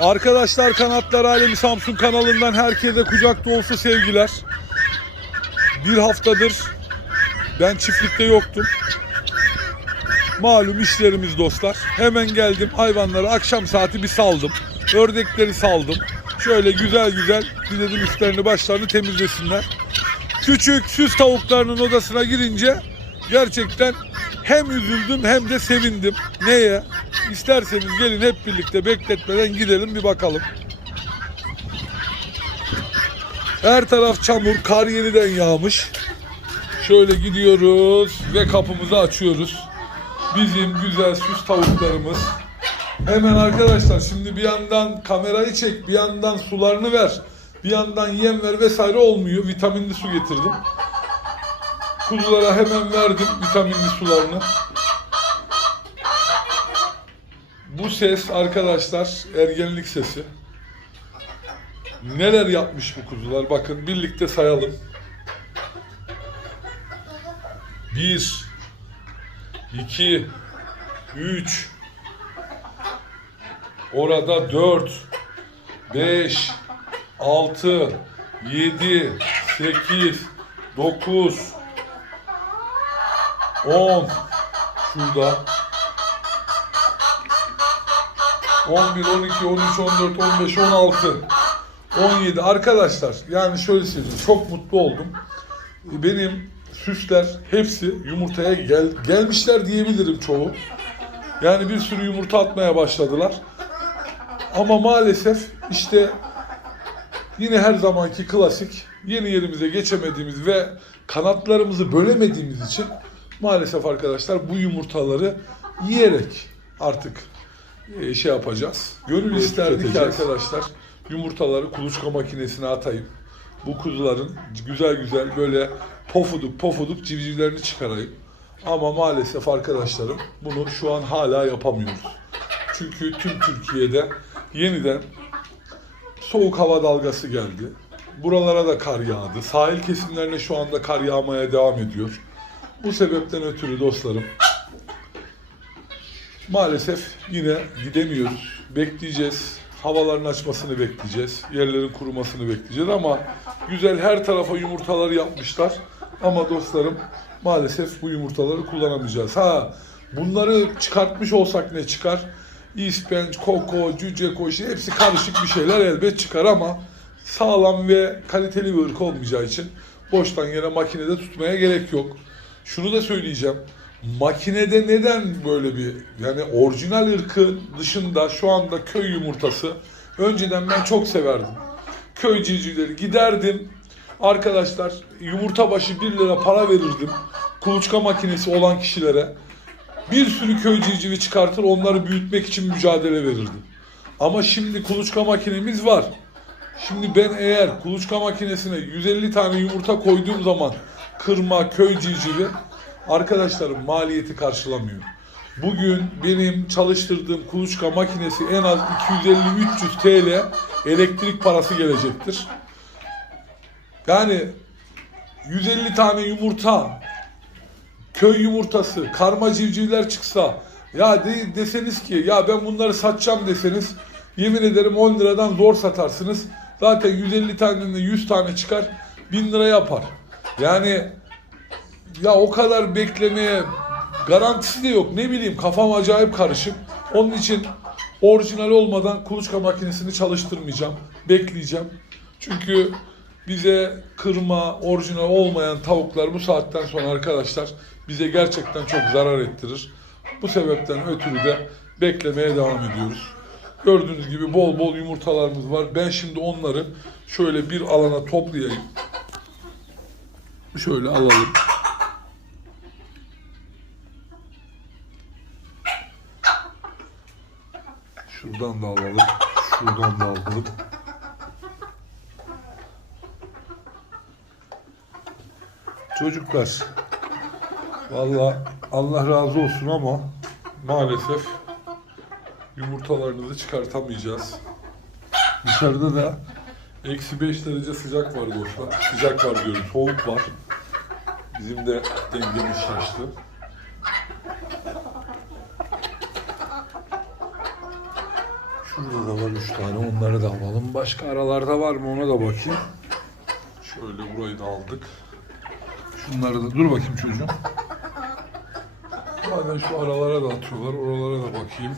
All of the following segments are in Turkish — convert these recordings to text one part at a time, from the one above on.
Arkadaşlar Kanatlar Alemi Samsun kanalından herkese kucak dolusu sevgiler. Bir haftadır ben çiftlikte yoktum. Malum işlerimiz dostlar. Hemen geldim hayvanları akşam saati bir saldım. Ördekleri saldım. Şöyle güzel güzel dedim üstlerini başlarını temizlesinler. Küçük süs tavuklarının odasına girince gerçekten hem üzüldüm hem de sevindim. Neye? İsterseniz gelin hep birlikte bekletmeden gidelim bir bakalım. Her taraf çamur, kar yeniden yağmış. Şöyle gidiyoruz ve kapımızı açıyoruz. Bizim güzel süs tavuklarımız. Hemen arkadaşlar şimdi bir yandan kamerayı çek, bir yandan sularını ver, bir yandan yem ver vesaire olmuyor. Vitaminli su getirdim. Kuzulara hemen verdim vitaminli sularını. Bu ses arkadaşlar ergenlik sesi. Neler yapmış bu kuzular? Bakın birlikte sayalım. Bir, iki, üç, orada dört, beş, altı, yedi, sekiz, dokuz, on, şurada 11, 12, 13, 14, 15, 16, 17 arkadaşlar yani şöyle söyleyeyim çok mutlu oldum. Benim süsler hepsi yumurtaya gel, gelmişler diyebilirim çoğu. Yani bir sürü yumurta atmaya başladılar. Ama maalesef işte yine her zamanki klasik yeni yerimize geçemediğimiz ve kanatlarımızı bölemediğimiz için maalesef arkadaşlar bu yumurtaları yiyerek artık e, şey yapacağız. Gönül isterdi ki arkadaşlar yumurtaları kuluçka makinesine atayım. Bu kuzuların güzel güzel böyle pofuduk pofuduk civcivlerini çıkarayım. Ama maalesef arkadaşlarım bunu şu an hala yapamıyoruz. Çünkü tüm Türkiye'de yeniden soğuk hava dalgası geldi. Buralara da kar yağdı. Sahil kesimlerine şu anda kar yağmaya devam ediyor. Bu sebepten ötürü dostlarım maalesef yine gidemiyoruz. Bekleyeceğiz. Havaların açmasını bekleyeceğiz. Yerlerin kurumasını bekleyeceğiz ama güzel her tarafa yumurtalar yapmışlar. Ama dostlarım maalesef bu yumurtaları kullanamayacağız. Ha bunları çıkartmış olsak ne çıkar? İspenç, koko, cüce, koşu hepsi karışık bir şeyler elbet çıkar ama sağlam ve kaliteli bir ırk olmayacağı için boştan yere makinede tutmaya gerek yok. Şunu da söyleyeceğim. Makinede neden böyle bir yani orijinal ırkın dışında şu anda köy yumurtası önceden ben çok severdim. Köy civcivleri giderdim. Arkadaşlar yumurta başı 1 lira para verirdim. Kuluçka makinesi olan kişilere. Bir sürü köy civcivi çıkartır onları büyütmek için mücadele verirdim. Ama şimdi kuluçka makinemiz var. Şimdi ben eğer kuluçka makinesine 150 tane yumurta koyduğum zaman kırma, köy civcivi arkadaşlarım maliyeti karşılamıyor. Bugün benim çalıştırdığım kuluçka makinesi en az 250-300 TL elektrik parası gelecektir. Yani 150 tane yumurta, köy yumurtası, karma civcivler çıksa ya de, deseniz ki ya ben bunları satacağım deseniz yemin ederim 10 liradan zor satarsınız. Zaten 150 taneden de 100 tane çıkar 1000 lira yapar. Yani ya o kadar beklemeye garantisi de yok. Ne bileyim kafam acayip karışık. Onun için orijinal olmadan kuluçka makinesini çalıştırmayacağım. Bekleyeceğim. Çünkü bize kırma, orijinal olmayan tavuklar bu saatten sonra arkadaşlar bize gerçekten çok zarar ettirir. Bu sebepten ötürü de beklemeye devam ediyoruz. Gördüğünüz gibi bol bol yumurtalarımız var. Ben şimdi onları şöyle bir alana toplayayım. Şöyle alalım. Şuradan da alalım. Şuradan da alalım. Çocuklar. Valla Allah razı olsun ama maalesef yumurtalarınızı çıkartamayacağız. Dışarıda da eksi 5 derece sıcak var dostlar. Sıcak var diyorum. Soğuk var. Bizim de dengemiz şaştı. Şurada da var üç tane onları da alalım. Başka aralarda var mı ona da bakayım. Şöyle burayı da aldık. Şunları da dur bakayım çocuğum. Bazen şu aralara da atıyorlar. Oralara da bakayım.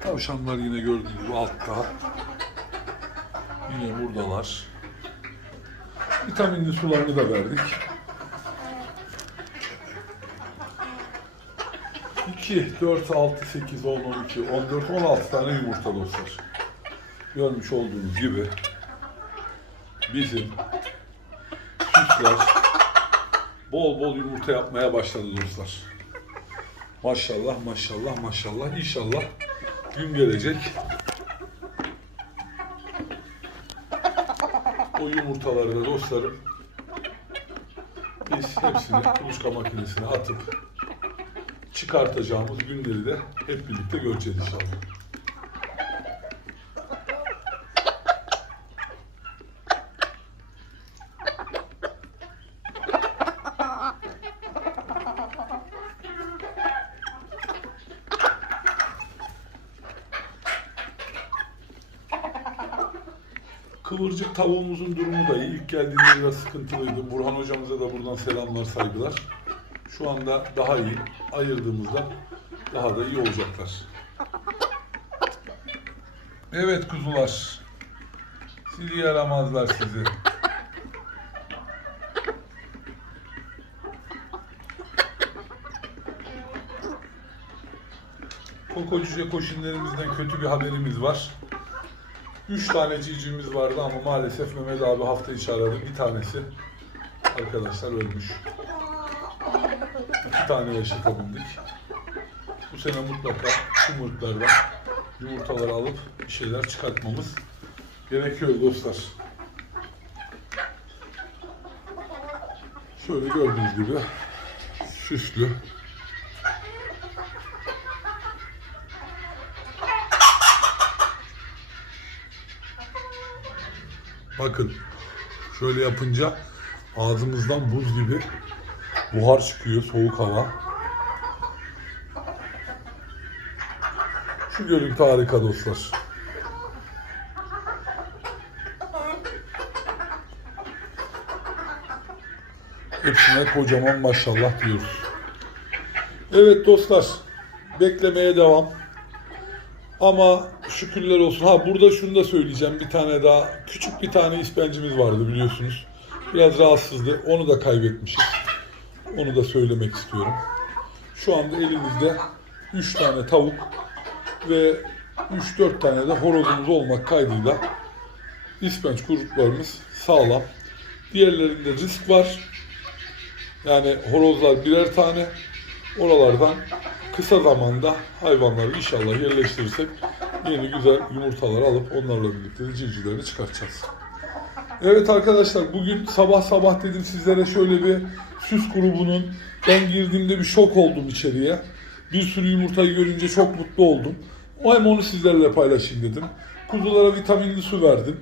Tavşanlar yine gördüğünüz gibi altta. Yine buradalar. Vitaminli sularını da verdik. 2, 4, 6, 8, 10, 12, 14, 16 tane yumurta dostlar. Görmüş olduğunuz gibi bizim süsler bol bol yumurta yapmaya başladı dostlar. Maşallah maşallah maşallah inşallah gün gelecek. O yumurtaları da dostlarım biz hepsini kuluçka makinesine atıp çıkartacağımız günleri de hep birlikte göreceğiz inşallah. Kıvırcık tavuğumuzun durumu da iyi. İlk geldiğinde biraz sıkıntılıydı. Burhan hocamıza da buradan selamlar, saygılar. Şu anda daha iyi. Ayırdığımızda daha da iyi olacaklar. Evet kuzular. Sizi yaramazlar sizi. Koko cüce koşinlerimizden kötü bir haberimiz var. Üç tane civcivimiz vardı ama maalesef Mehmet abi hafta içi aradı. Bir tanesi arkadaşlar ölmüş. Tane yaşatabildik. Bu sene mutlaka şu mırtlardan yumurtaları alıp bir şeyler çıkartmamız gerekiyor dostlar. Şöyle gördüğünüz gibi süslü. Bakın şöyle yapınca ağzımızdan buz gibi buhar çıkıyor soğuk hava. Şu görüntü harika dostlar. Hepsine kocaman maşallah diyoruz. Evet dostlar, beklemeye devam. Ama şükürler olsun. Ha burada şunu da söyleyeceğim. Bir tane daha küçük bir tane ispencimiz vardı biliyorsunuz. Biraz rahatsızdı. Onu da kaybetmişiz. Onu da söylemek istiyorum. Şu anda elimizde 3 tane tavuk ve 3-4 tane de horozumuz olmak kaydıyla ispenç kuyruklarımız sağlam. Diğerlerinde risk var. Yani horozlar birer tane. Oralardan kısa zamanda hayvanları inşallah yerleştirirsek yeni güzel yumurtalar alıp onlarla birlikte civcivlerini çıkartacağız. Evet arkadaşlar bugün sabah sabah dedim sizlere şöyle bir süs grubunun ben girdiğimde bir şok oldum içeriye. Bir sürü yumurtayı görünce çok mutlu oldum. O hem onu sizlerle paylaşayım dedim. Kuzulara vitaminli su verdim.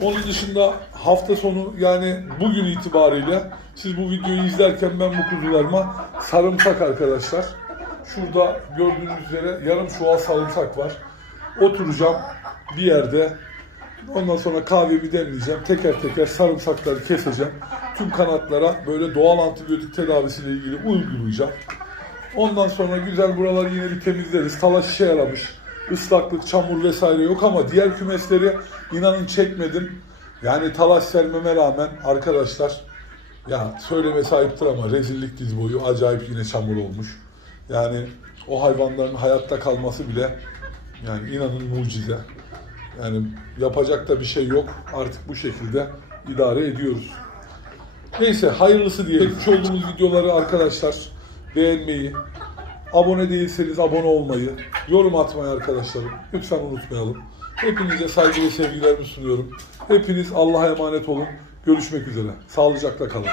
Onun dışında hafta sonu yani bugün itibariyle siz bu videoyu izlerken ben bu kuzularıma sarımsak arkadaşlar. Şurada gördüğünüz üzere yarım çuval sarımsak var. Oturacağım bir yerde. Ondan sonra kahvemi demleyeceğim. Teker teker sarımsakları keseceğim. Tüm kanatlara böyle doğal antibiyotik tedavisiyle ilgili uygulayacağım. Ondan sonra güzel buraları yine bir temizleriz. Talaş işe yaramış. Islaklık, çamur vesaire yok ama diğer kümesleri inanın çekmedim. Yani talaş sermeme rağmen arkadaşlar ya söylemesi ayıptır ama rezillik diz boyu acayip yine çamur olmuş. Yani o hayvanların hayatta kalması bile yani inanın mucize. Yani yapacak da bir şey yok. Artık bu şekilde idare ediyoruz. Neyse hayırlısı diyelim. Çekmiş olduğumuz videoları arkadaşlar beğenmeyi, abone değilseniz abone olmayı, yorum atmayı arkadaşlarım lütfen unutmayalım. Hepinize saygı ve sevgilerimi sunuyorum. Hepiniz Allah'a emanet olun. Görüşmek üzere. Sağlıcakla kalın.